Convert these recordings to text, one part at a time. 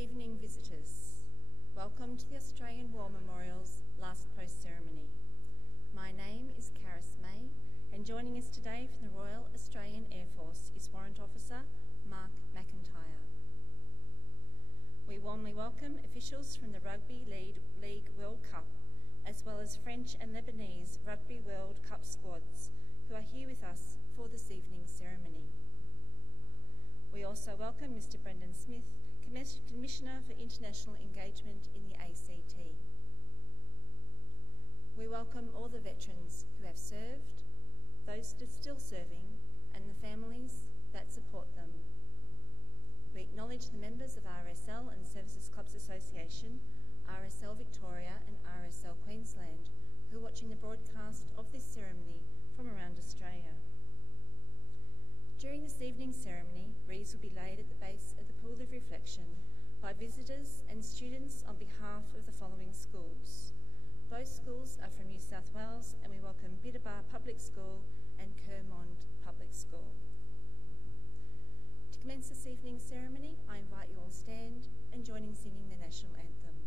evening, visitors. Welcome to the Australian War Memorial's last post ceremony. My name is Caris May, and joining us today from the Royal Australian Air Force is Warrant Officer Mark McIntyre. We warmly welcome officials from the Rugby League World Cup, as well as French and Lebanese Rugby World Cup squads who are here with us for this evening's ceremony. We also welcome Mr. Brendan Smith, Commissioner for International Engagement in the ACT. We welcome all the veterans who have served, those that are still serving, and the families that support them. We acknowledge the members of RSL and Services Clubs Association, RSL Victoria and RSL Queensland, who are watching the broadcast of this ceremony from around Australia. During this evening's ceremony, wreaths will be laid at the base of the Pool of Reflection by visitors and students on behalf of the following schools. Both schools are from New South Wales, and we welcome Biddabar Public School and Kermond Public School. To commence this evening's ceremony, I invite you all stand and join in singing the National Anthem.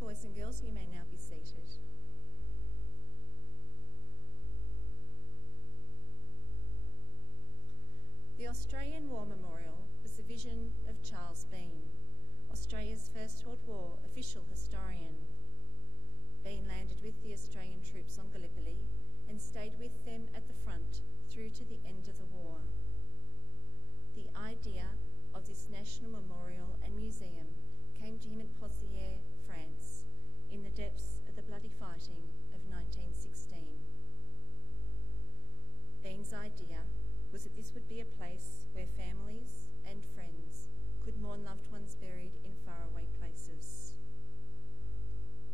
Boys and girls, you may now be seated. The Australian War Memorial was the vision of Charles Bean, Australia's First World War official historian. Bean landed with the Australian troops on Gallipoli and stayed with them at the front through to the end of the war. The idea of this national memorial and museum came to him at Pozières, France, in the depths of the bloody fighting of 1916. Bean's idea was that this would be a place where families and friends could mourn loved ones buried in faraway places.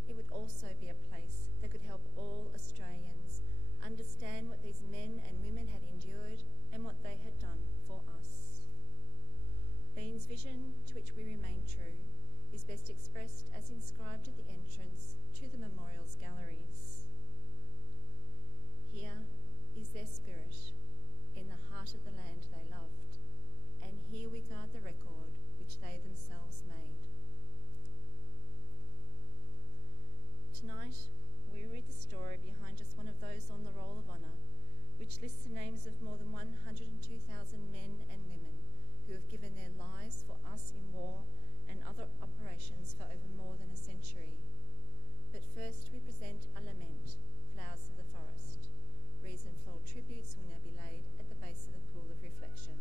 It would also be a place that could help all Australians understand what these men and women had endured and what they had done for us. Bean's vision, to which we remain true, is best expressed as inscribed at the entrance to the memorial's galleries. Here is their spirit in the heart of the land they loved, and here we guard the record which they themselves made. Tonight, we read the story behind just one of those on the Roll of Honour, which lists the names of more than 102,000 men and women who have given their lives for us in war and other operations for over more than a century. But first we present a lament, Flowers of the Forest. Wreaths and floral tributes will now be laid at the base of the Pool of Reflection.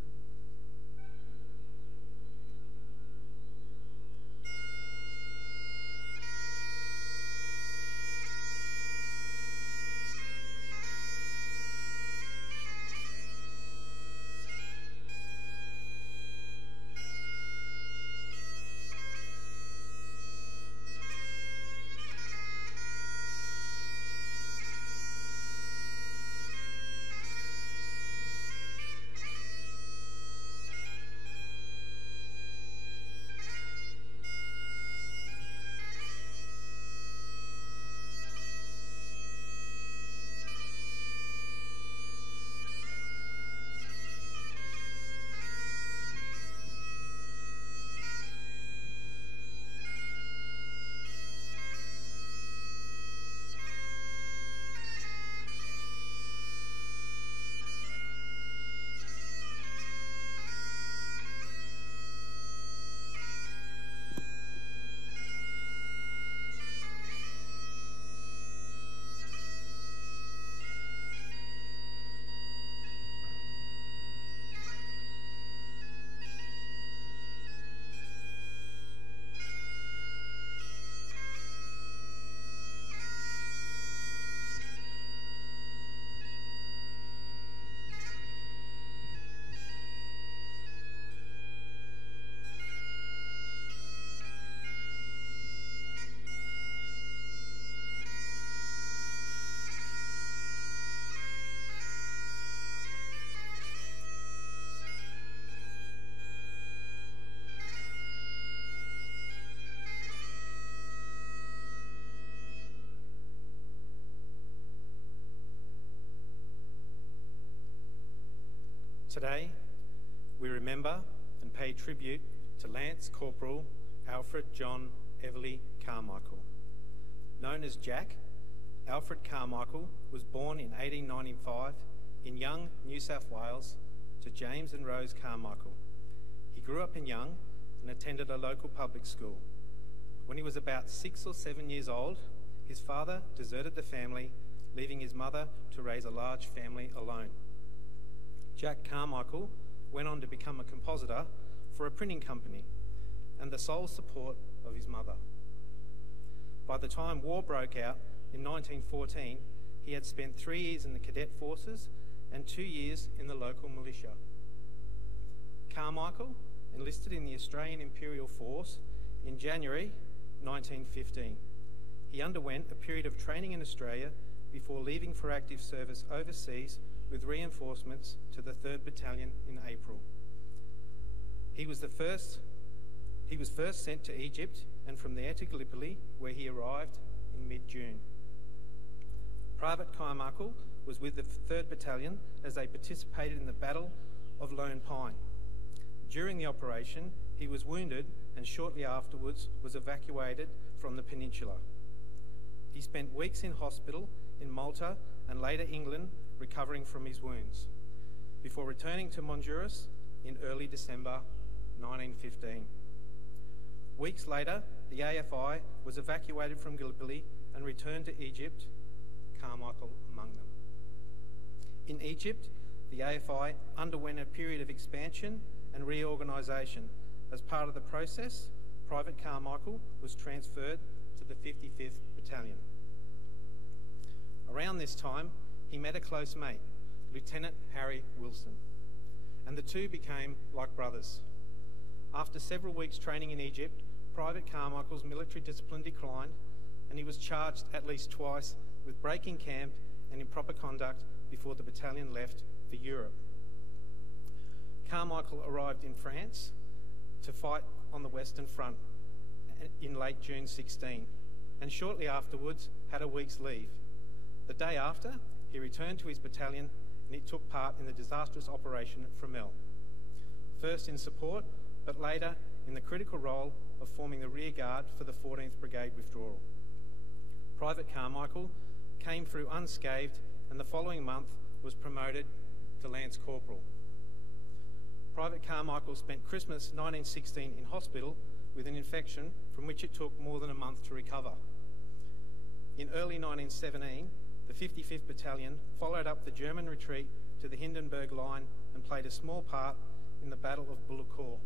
Today, we remember and pay tribute to Lance Corporal Alfred John Everleigh Carmichael. Known as Jack, Alfred Carmichael was born in 1895 in Young, New South Wales, to James and Rose Carmichael. He grew up in Young and attended a local public school. When he was about 6 or 7 years old, his father deserted the family, leaving his mother to raise a large family alone. Jack Carmichael went on to become a compositor for a printing company and the sole support of his mother. By the time war broke out in 1914, he had spent 3 years in the cadet forces and 2 years in the local militia. Carmichael enlisted in the Australian Imperial Force in January 1915. He underwent a period of training in Australia before leaving for active service overseas with reinforcements to the 3rd Battalion in April. He was first sent to Egypt and from there to Gallipoli, where he arrived in mid-June. Private Carmichael was with the 3rd Battalion as they participated in the Battle of Lone Pine. During the operation, he was wounded and shortly afterwards was evacuated from the peninsula. He spent weeks in hospital in Malta and later England recovering from his wounds, before returning to Honduras in early December 1915. Weeks later, the AFI was evacuated from Gallipoli and returned to Egypt, Carmichael among them. In Egypt, the AFI underwent a period of expansion and reorganisation. As part of the process, Private Carmichael was transferred to the 55th Battalion. Around this time, he met a close mate, Lieutenant Harry Wilson, and the two became like brothers. After several weeks training in Egypt, Private Carmichael's military discipline declined and he was charged at least twice with breaking camp and improper conduct before the battalion left for Europe. Carmichael arrived in France to fight on the Western Front in late June 16 and shortly afterwards had a week's leave. The day after, he returned to his battalion and he took part in the disastrous operation at Fromelles, first in support but later in the critical role of forming the rear guard for the 14th Brigade withdrawal. Private Carmichael came through unscathed and the following month was promoted to Lance Corporal. Private Carmichael spent Christmas 1916 in hospital with an infection from which it took more than a month to recover. In early 1917, the 55th Battalion followed up the German retreat to the Hindenburg Line and played a small part in the Battle of Bullecourt.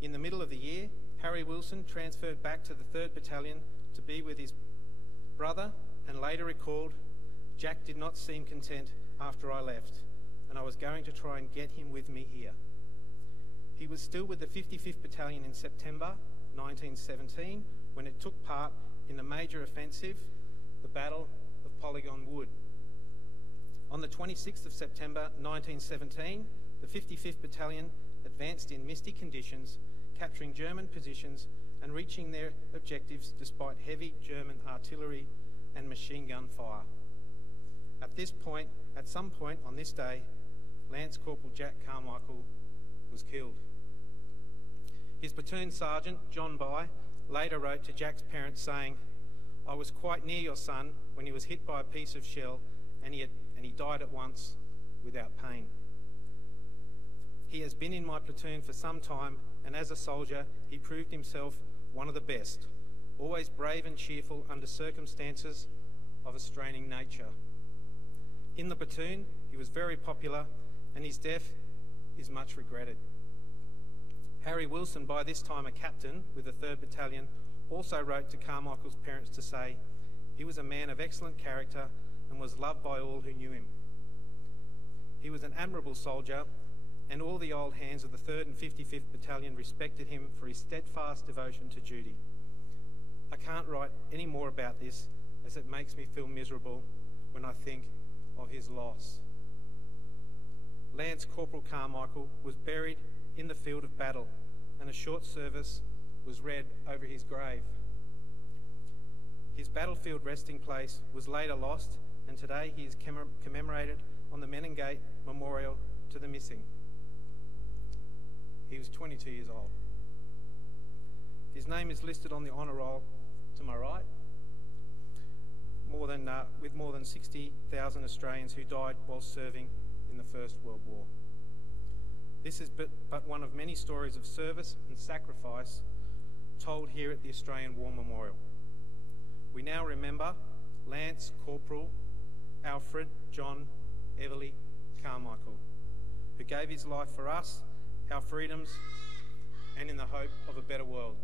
In the middle of the year, Harry Wilson transferred back to the 3rd Battalion to be with his brother and later recalled, "Jack did not seem content after I left, and I was going to try and get him with me here." He was still with the 55th Battalion in September 1917 when it took part in the major offensive, the Battle of Polygon Wood. On the 26th of September 1917, the 55th Battalion advanced in misty conditions, capturing German positions and reaching their objectives despite heavy German artillery and machine gun fire. At some point on this day, Lance Corporal Jack Carmichael was killed. His platoon sergeant, John Bye, later wrote to Jack's parents saying, "I was quite near your son when he was hit by a piece of shell and he died at once without pain. He has been in my platoon for some time and as a soldier he proved himself one of the best, always brave and cheerful under circumstances of a straining nature. In the platoon he was very popular and his death is much regretted." Harry Wilson, by this time a captain with the 3rd Battalion, also wrote to Carmichael's parents to say he was a man of excellent character and was loved by all who knew him. He was an admirable soldier and all the old hands of the 3rd and 55th Battalion respected him for his steadfast devotion to duty. I can't write any more about this as it makes me feel miserable when I think of his loss. Lance Corporal Carmichael was buried in the field of battle and a short service was read over his grave. His battlefield resting place was later lost and today he is commemorated on the Meningate memorial to the missing. He was 22 years old. His name is listed on the honour roll to my right, with more than 60,000 Australians who died while serving in the First World War. This is but one of many stories of service and sacrifice told here at the Australian War Memorial. We now remember Lance Corporal Alfred John Everleigh Carmichael, who gave his life for us, our freedoms, and in the hope of a better world.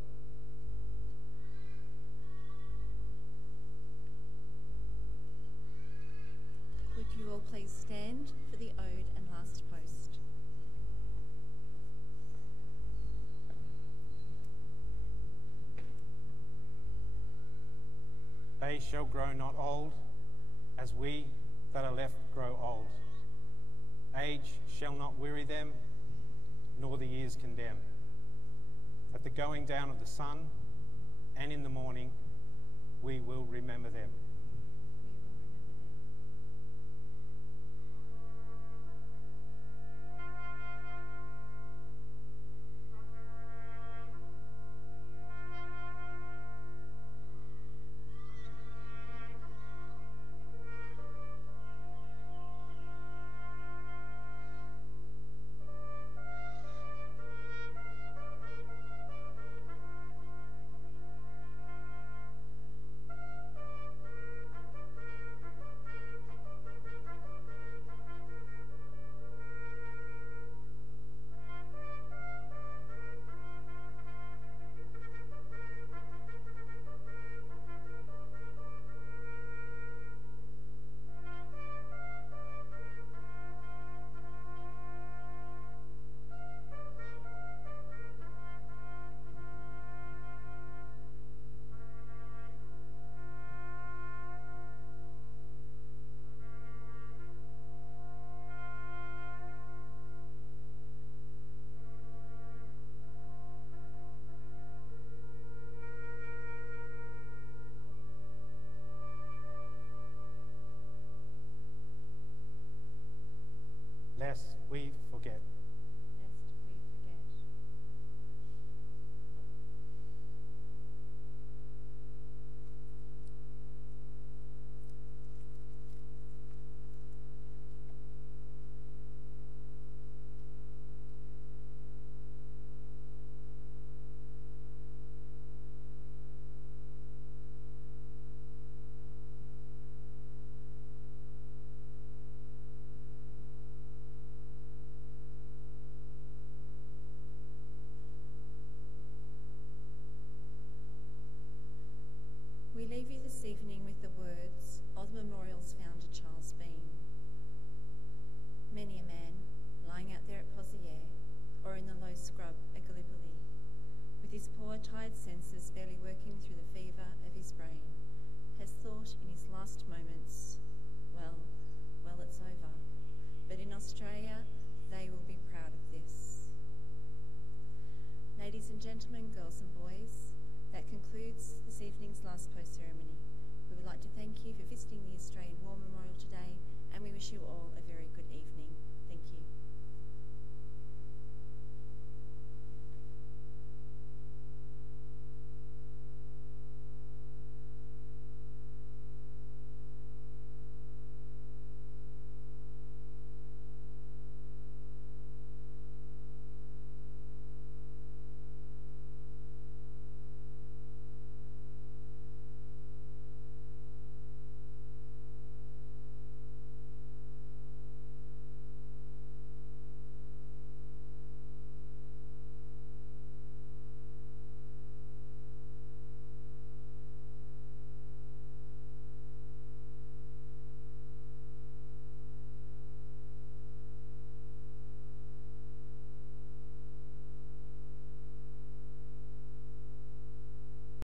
Would you all please stand for the ode and last post? They shall grow not old, as we that are left grow old. Age shall not weary them, nor the years condemn. At the going down of the sun and in the morning, we will remember them. Lest we forget. We leave you this evening with the words of the memorial's founder, Charles Bean. Many a man, lying out there at Pozieres, or in the low scrub at Gallipoli, with his poor tired senses barely working through the fever of his brain, has thought in his last moments, well, it's over. But in Australia, they will be proud of this. Ladies and gentlemen, girls and boys, that concludes this evening's last post ceremony. We would like to thank you for visiting the Australian War Memorial today, and we wish you all a very good evening.